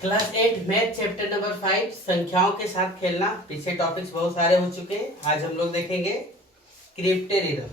Class 8 math chapter number 5 संख्याओं के साथ खेलना। पीछे टॉपिक्स बहुत सारे हो चुके हैं। आज हम लोग देखेंगे क्रिप्टेरिज्म।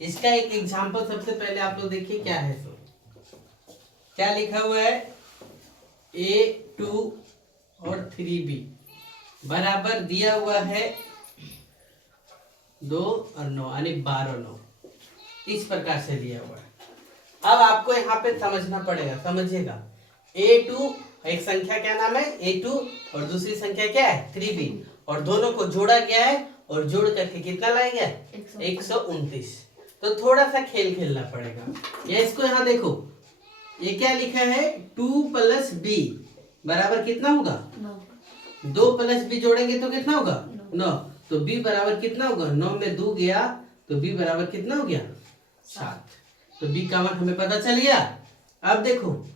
इसका एक एग्जांपल सबसे पहले आप लोग देखिए क्या है। तो क्या लिखा हुआ है, A2 और 3B बराबर दिया हुआ है 2 और 9 यानी 12 9 इस प्रकार से दिया हुआ है। अब आपको यहाँ पे समझना पड़ेगा, समझिएगा। A2 एक संख्या क्या नाम है A2 और दूसरी संख्या क्या है 3B और दोनों को जोड़ा गया है और जोड़ करके कितना लाया गया है 129। तो थोड़ा सा खेल खेलना पड़ेगा। या इसको यहाँ देखो, ये क्या लिखा है 2 + B बराबर कितना होगा 2 + B जोड़ेंगे तो कितना होगा 9। तो B बराबर कितना होगा 9 में 2 गया तो B बराबर कितना हो गया 7। तो B का मान हमें पता चल गया। अब देखो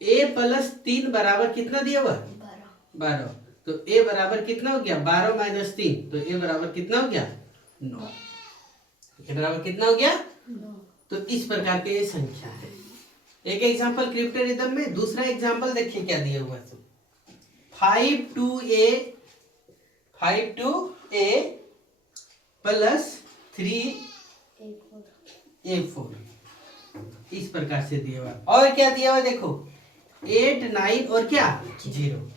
A + 3 बराबर कितना दिया हुआ 12। तो A बराबर कितना हो गया 12 - 3 तो A बराबर कितना हो गया 9। A बराबर कितना हो गया 9। तो इस प्रकार के ये संख्या है। एक एग्जांपल क्रिप्टेरिज्म में। दूसरा एग्जांपल देखिए क्या दिया हुआ है। 5 2A + 3A4 इस प्रकार से दिया हुआ। और क्या दिया हुआ देखो 8 9 और क्या 0।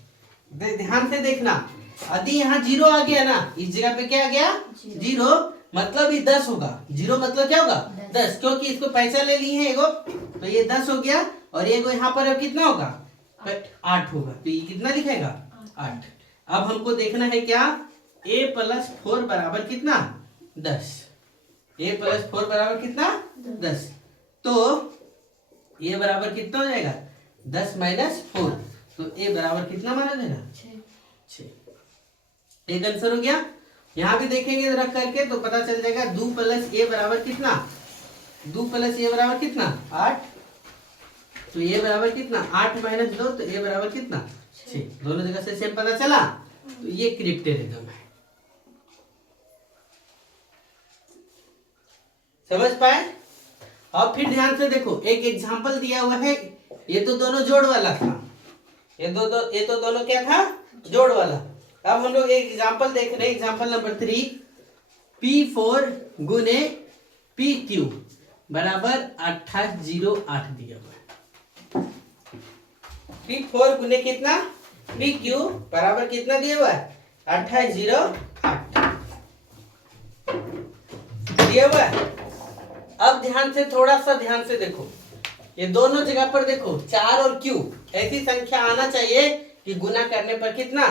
ध्यान से देखना, यदि यहाँ 0 आ गया ना, इस जगह पे क्या आ गया 0 मतलब ये 10 होगा। 0 मतलब क्या होगा 10 क्योंकि इसको पैसा ले ली है एगो, तो ये 10 हो गया। और एगो यहाँ पर अब कितना होगा 8 होगा। तो ये कितना लिखेगा 8। अब हमको देखना है क्या A + 4 बराबर कितना 10। A + 4 बराबर कितना 10। तो A बराबर कितना हो जाएगा 10 - 4 तो A बराबर कितना माना जाएगा 6। एक आंसर हो गया। यहाँ भी देखेंगे रख करके तो पता चल जाएगा 2 + A बराबर कितना 2 + A बराबर कितना 8। तो A बराबर कितना 8 - 2 तो A बराबर कितना 6। दोनों जगह से सेम पता चला। तो ये क्रिप्टेरिज्म है। समझ पाए। अब फिर ध्यान से देखो, एक एग्जांपल दिया हुआ है। ये तो दोनों जोड़ वाला था, ये तो दोनों क्या था जोड़ वाला। अब हम लोग एक एग्जांपल देख रहे हैं। एग्जांपल नंबर 3 P4 × PQ बराबर 2808 दिया हुआ है। P4 × कितना PQ बराबर कितना दिया हुआ है 2808 दिया हुआ है। अब ध्यान से थोड़ा सा ध्यान से देखो, ये दोनों जगह पर देखो 4 और Q ऐसी संख्या आना चाहिए कि गुना करने पर कितना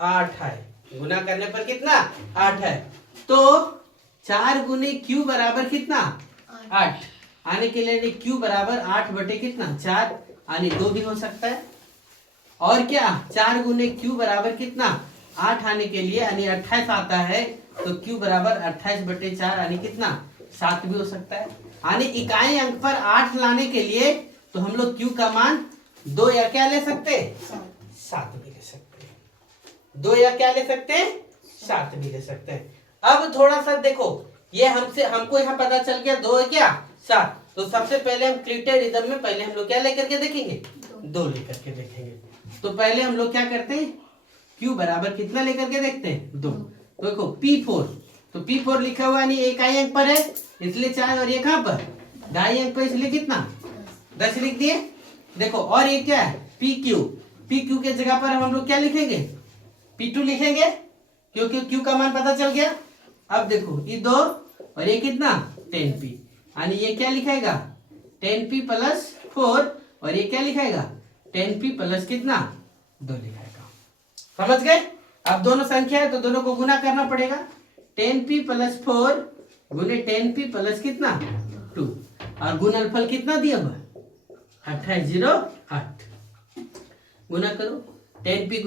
8 है। गुना करने पर कितना 8 है। तो 4 × Q बराबर कितना 8 आने के लिए Q बराबर 8 बटे कितना 4 यानी 2 भी हो सकता है। और क्या 4 × Q बराबर कितना 8 आने के लिए यानी 28 आता है। तो Q बराबर 28 बटे 4 यानी कितना 7 भी हो सकता है। यानी इकाई अंक पर 8 लाने के लिए तो हम लोग Q का मान 2 या क्या ले सकते 7 भी ले सकते हैं। 2 या क्या ले सकते हैं 7 भी ले सकते हैं। अब थोड़ा सा देखो, ये हमको यहाँ पता चल गया 2 है क्या 7। तो सबसे पहले हम क्रिप्टेरिज्म में पहले हम लोग क्या लेकर के देखेंगे 2 लेकर के देखेंगे। तो पहले हम लोग क्या करते हैं Q बराबर कितना लेकर के देखते हैं 2। तो देखो P4 तो P4 लिखा हुआ नहीं इकाई अंक पर है इसलिए 4 और ये कहां पर ढाई अंक पर इसलिए कितना 10 लिख दिए। देखो और ये क्या है PQ के जगह पर हम लोग क्या लिखेंगे P2 लिखेंगे क्योंकि Q का मान पता चल गया। अब देखो ये 2 और ये कितना 10P यानी ये क्या लिखाएगा 10P + 4 और ये क्या लिखाएगा 10P + कितना 2 लिखाएगा। समझ गए। अब दोनों संख्या है तो दोनों को गुना करना पड़ेगा। 10P + 4 × 10P + कितना 2 और गुणनफल कितना दिया हुआ 2808। गुना करो 10P ×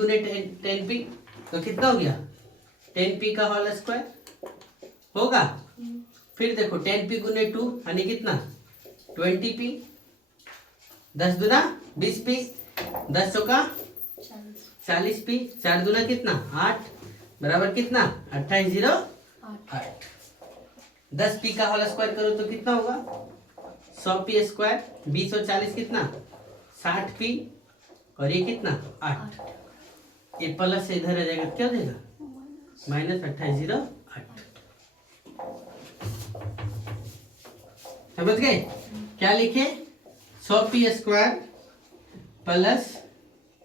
10P तो कितना हो गया 10P का होल स्क्वायर होगा। फिर देखो 10P × 2 यानी कितना 20P 10 दूना 20P 10 चौका 40P 4 दूना कितना 8 बराबर कितना 2808। 10P का होल स्क्वायर करो तो कितना होगा 100P² 20 और 40 कितना 60P और ये कितना 8, ये प्लस से इधर आ जाएगा, क्या देगा -2808। समझ गए? क्या लिखे? 100p² प्लस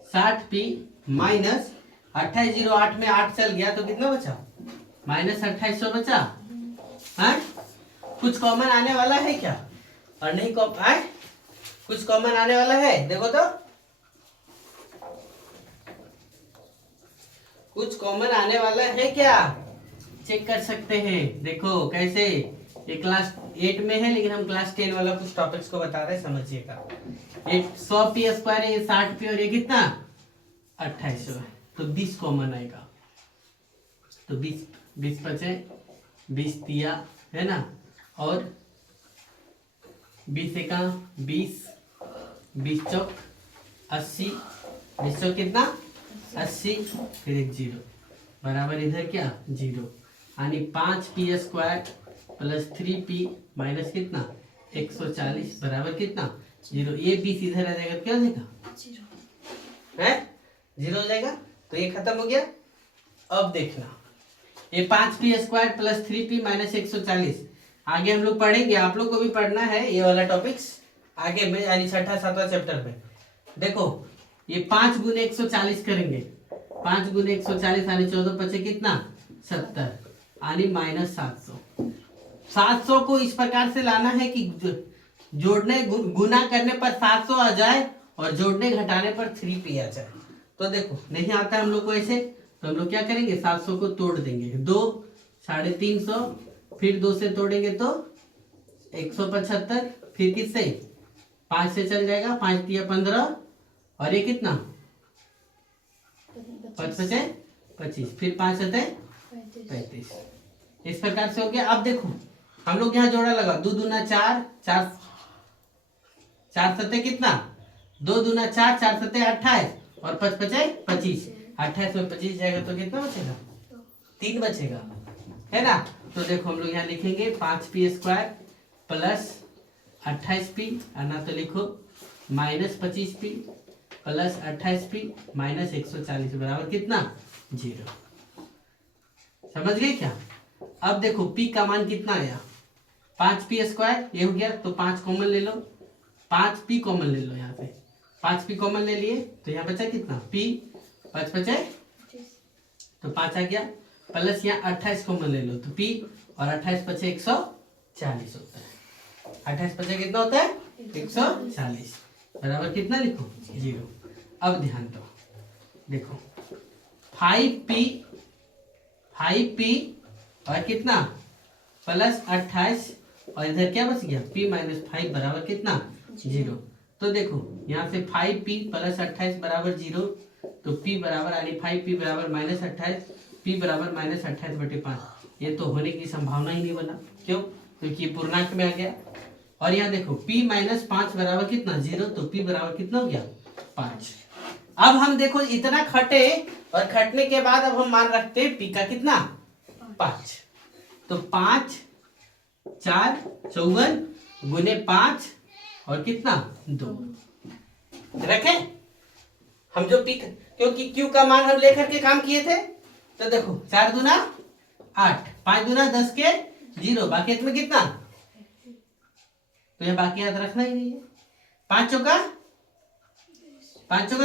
60p माइनस 2808 में 8 चल गया तो कितना बचा? -2800 बचा। हाँ, कुछ कॉमन आने वाला है क्या? और नहीं कुछ कॉमन आने वाला है? देखो तो कुछ कॉमन आने वाला है क्या? चेक कर सकते हैं। देखो कैसे, ये क्लास 8 में है लेकिन हम क्लास 10 वाला कुछ टॉपिक्स को बता रहे हैं, समझिएगा। ये 100p² है, ये 60p और ये कितना 2800 है, तो 20 कॉमन आएगा। तो 20 बचे, 20 दिया है ना, और 20 एका 20, 20 चौक 80, 20 चौक कितना 80, फिर एक 0 बराबर इधर क्या 0, यानी 5p² प्लस 3p माइनस कितना 140 बराबर कितना 0। ये 20 इधर आ जाएगा, क्या हो जाएगा है 0 हो जाएगा। तो ये खत्म हो गया। अब देखना, ये 5p² प्लस 3p माइनस 140 आगे हम लोग पढ़ेंगे, आप लोग को भी पढ़ना है ये वाला टॉपिक्स आगे में, यानी 6ठा 7वां चैप्टर में। देखो ये 5 गुने 140 करेंगे, 5 गुने 140 यानी 14 बचे कितना 70, यानी -700। 700 को इस प्रकार से लाना है कि जोड़ने गुना करने पर 700 आ जाए और जोड़ने घटाने पर 3p आ जाए। तो देखो नहीं आता हम लोग को ऐसे, तो हम लोग क्या करेंगे 700 को तोड़ देंगे, 2 350, फिर 2 से तोड़ेंगे तो 175, फिर किससे 5 से चल जाएगा, 5 दिया 15 और ये कितना 5 बचे 25, फिर 5 होते 35। इस प्रकार से हो गया। अब देखो हम लोग यहाँ जोड़ा लगा, 2 दूना 4, 4 सत्ते कितना 2 दूना 4, 4 सत्ते 28 और 5 बचे 25, 28 में 25 जाएगा तो कितना बचेगा 3 बचेगा, है ना। तो देखो हम लोग यहाँ लिखेंगे 5p² प्लस 28p, ना तो लिखो -25p प्लस 28p माइनस 140 बराबर कितना 0। समझ गए क्या? अब देखो p का मान कितना आया 5p² ये हो गया, तो 5 कॉमन ले लो, 5p कॉमन ले लो, यहाँ पे 5p कॉमन ले लिए तो यहाँ बचा कितना p 5 बचे तो 5 आ गया, प्लस यहाँ 28 कॉमन ले लो तो p और 28 बचे 140 होता है। 28 बचे कितना होता है 140 बराबर कितना लिखो 0। अब ध्यान दो, देखो 5p और कितना प्लस 28 और इधर क्या बच गया p माइनस 5 बराबर कितना 0। तो देखो यहाँ से 5p प्लस 28 बराबर 0, तो p बराबर यानी 5p बराबर -28, p बराबर -28/5। ये तो होने की संभावना ही नहीं बना, क्यों? क्योंकि पूर्णांक में आ गया। और यहाँ देखो p -5 बराबर कितना 0, तो p बराबर कितना हो गया 5। अब हम देखो इतना खटे और खटने के बाद अब हम मान रखते हैं p का कितना 5, तो 5 4 54 गुने 5 और कितना 2 रखे हम जो p, क्योंकि q का मान हम लेकर के काम किए थे। तो देखो 4 दूना 8, 5 दूना 10 के 0, बाकी इसमें कितना, तो ये बाकी याद रखना ही नहीं है। 5 चौका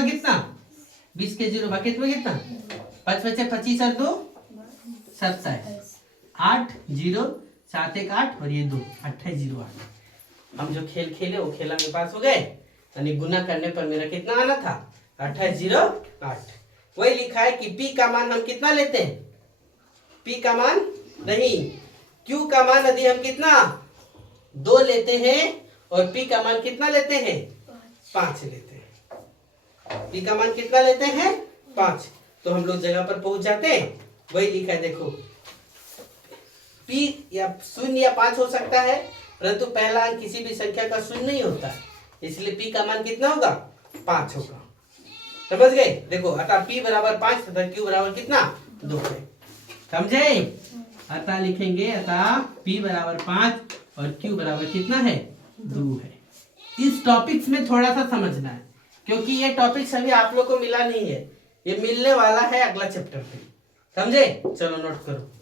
कितना 20 के 0, बाकी इसमें कितना 5 बचे 25 और 2 27, 8 0 7 1 8 और ये 2 28 0 8। हम जो खेल खेले वो खेला मेरे पास हो गए, यानी गुना करने पर मेरा कितना आना था 28 0 8। वही लिखा है कि p का मान हम कितना लेते हैं, p का मान नहीं q का मान यदि हम कितना 2 लेते हैं और p का मान कितना लेते हैं 5 लेते हैं, p का मान कितना लेते हैं 5, तो हम लोग जगह पर पहुंच जाते हैं। वही लिखा है देखो p या 0 या 5 हो सकता है, परंतु पहला अंक किसी भी संख्या का 0 नहीं होता, इसलिए p का मान कितना होगा 5 होगा। समझ गए? देखो अतः p बराबर 5 तथा q बराबर कितना 2 है। समझे? अतः लिखेंगे अतः p बराबर 5 और q बराबर कितना है 2 है। इस टॉपिक्स में थोड़ा सा समझना है, क्योंकि ये टॉपिक अभी आप लोग को मिला नहीं है, ये मिलने वाला है अगला चैप्टर पे, समझे? चलो नोट करो।